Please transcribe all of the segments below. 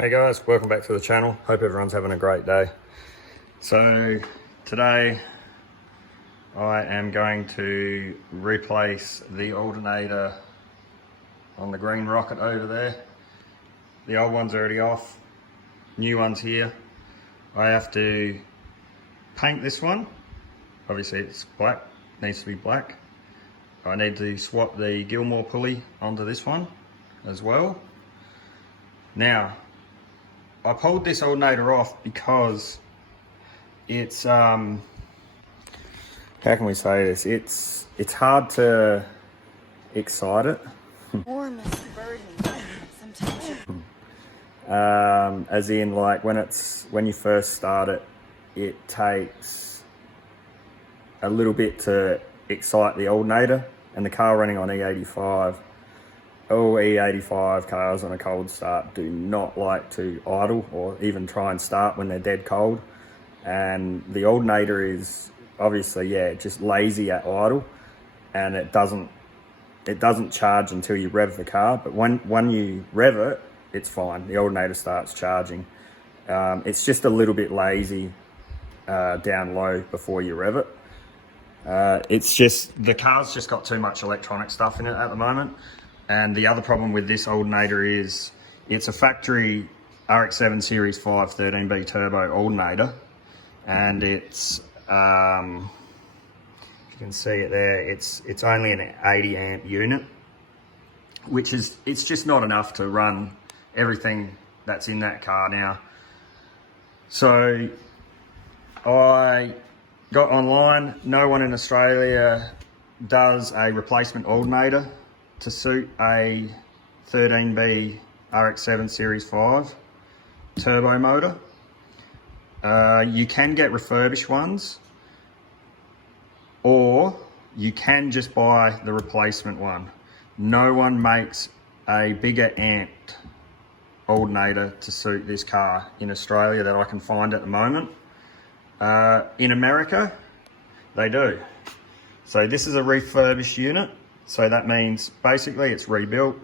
Hey guys, welcome back to the channel. Hope everyone's having a great day. So today I am going to replace the alternator on the green rocket over there. The old one's already off, new one's here. I have to paint this one. Obviously it's black, needs to be black. I need to swap the Gilmore pulley onto this one as well. Now, I pulled this alternator off because it's how can we say this? It's hard to excite it. As in, like when you first start it, it takes a little bit to excite the alternator, and the car running on E85. All E85 cars on a cold start do not like to idle or even try and start when they're dead cold. And the alternator is obviously, just lazy at idle, and it doesn't charge until you rev the car. But when you rev it, it's fine. The alternator starts charging. It's just a little bit lazy down low before you rev it. It's just, the car's just got too much electronic stuff in it at the moment. And the other problem with this alternator is it's a factory RX-7 Series 5 13B turbo alternator, and it's if you can see it there, it's only an 80 amp unit, which is, it's just not enough to run everything that's in that car now. So I got online, no one in Australia does a replacement alternator to suit a 13B RX-7 Series 5 turbo motor. You can get refurbished ones, or you can just buy the replacement one. No one makes a bigger amped alternator to suit this car in Australia that I can find at the moment. In America, they do. So this is a refurbished unit. So that means basically it's rebuilt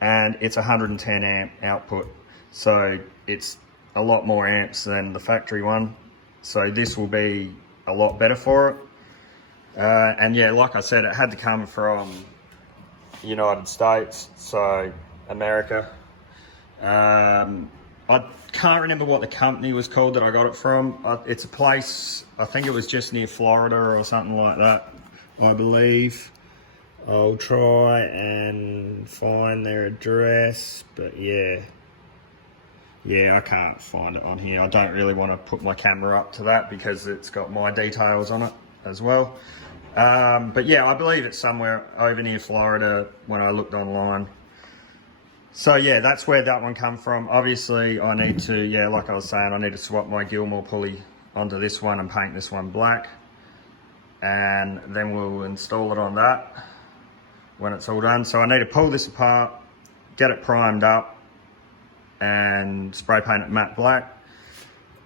and it's 110 amp output. So it's a lot more amps than the factory one. So this will be a lot better for it. And yeah, like I said, it had to come from United States, so America. I can't remember what the company was called that I got it from. It's a place, I think it was just near Florida or something like that, I believe. I'll try and find their address, but yeah, I can't find it on here. I don't really want to put my camera up to that because it's got my details on it as well. But yeah, I believe it's somewhere over near Florida when I looked online. So yeah, that's where that one come from. Obviously I need to, like I was saying, I need to swap my Gilmore pulley onto this one and paint this one black, and then we'll install it on that when it's all done. So I need to pull this apart, get it primed up, and spray paint it matte black.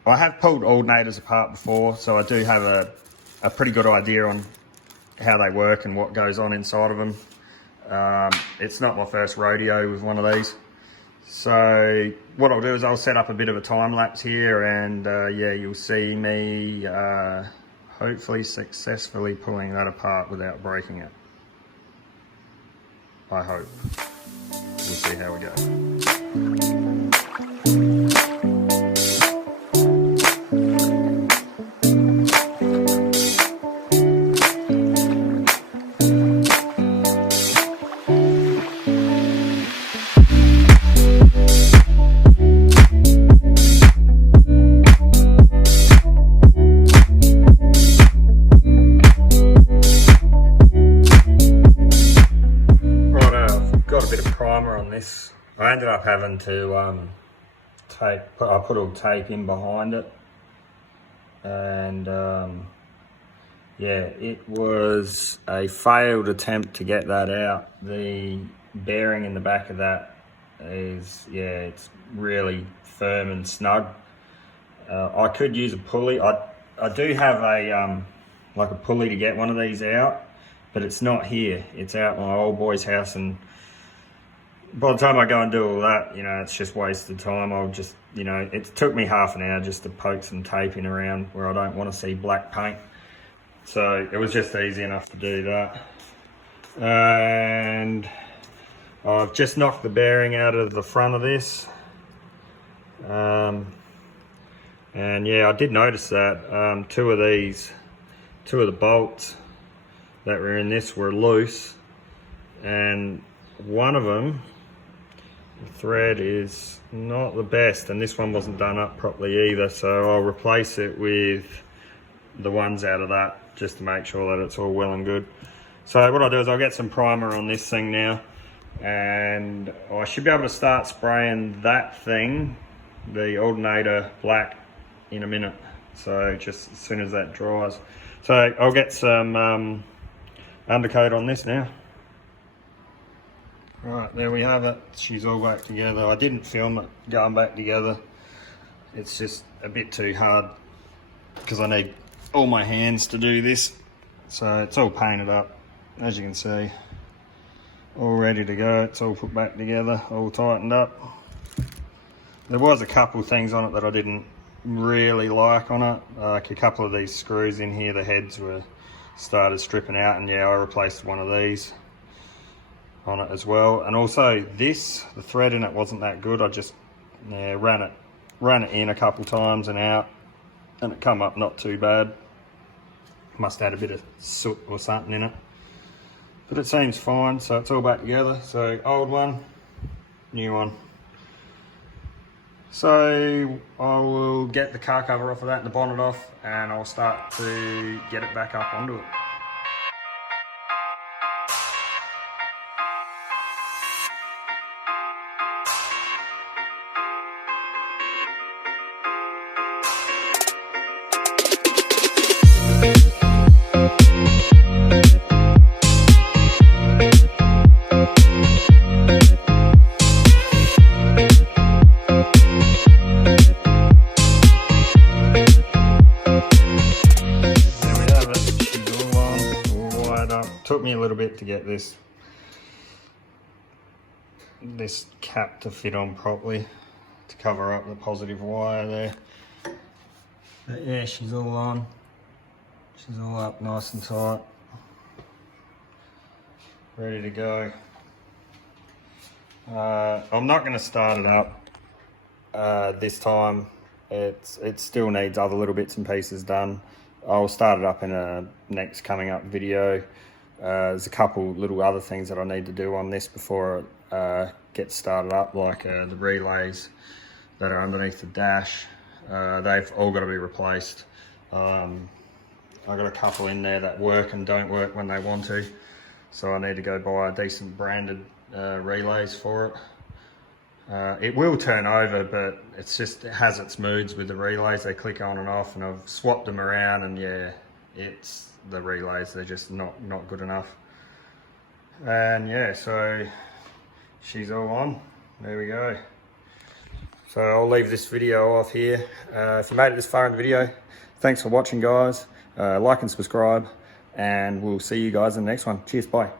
I have pulled alternators apart before, so I do have a pretty good idea on how they work and what goes on inside of them. It's not my first rodeo with one of these. So what I'll do is I'll set up a bit of a time lapse here, and you'll see me hopefully successfully pulling that apart without breaking it. I hope. We'll see how we go. I ended up having to I put all tape in behind it, and it was a failed attempt to get that out. The bearing in the back of that is, it's really firm and snug. I could use a pulley. I do have a like a pulley to get one of these out, but it's not here. It's out at my old boy's house, and by the time I go and do all that, you know, it's just wasted time. I'll just, you know, it took me half an hour just to poke some taping around where I don't want to see black paint. So it was just easy enough to do that. And I've just knocked the bearing out of the front of this. And yeah, I did notice that two of the bolts that were in this were loose, and one of them, the thread is not the best, and this one wasn't done up properly either, so I'll replace it with the ones out of that just to make sure that it's all well and good. So what I'll do is I'll get some primer on this thing now, and I should be able to start spraying that thing, the Alternator black, in a minute. So just as soon as that dries. So I'll get some undercoat on this now. Right, there we have it. She's all back together. I didn't film it going back together. It's just a bit too hard because I need all my hands to do this. So it's all painted up, as you can see. All ready to go. It's all put back together, all tightened up. There was a couple things on it that I didn't really like on it. Like a couple of these screws in here, the heads were started stripping out, and yeah, I replaced one of these on it as well. And also this, the thread in it wasn't that good. I just ran it in a couple times and out, and it come up not too bad. Must have had a bit of soot or something in it, but it seems fine. So it's all back together. So old one, new one. So I will get the car cover off of that and the bonnet off, and I'll start to get it back up onto it. Took me a little bit to get this cap to fit on properly to cover up the positive wire there. But yeah, she's all on. She's all up nice and tight. Ready to go. I'm not going to start it up this time. It still needs other little bits and pieces done. I'll start it up in a next coming up video. There's a couple little other things that I need to do on this before it gets started up, like the relays that are underneath the dash. They've all got to be replaced. I've got a couple in there that work and don't work when they want to, so I need to go buy a decent branded relays for it. It will turn over, but it has its moods with the relays. They click on and off, and I've swapped them around, and yeah, it's the relays, they're just not good enough. And yeah, so she's all on. There we go. So I'll leave this video off here. If you made it this far in the video, thanks for watching, guys. Like and subscribe, and we'll see you guys in the next one. Cheers, bye.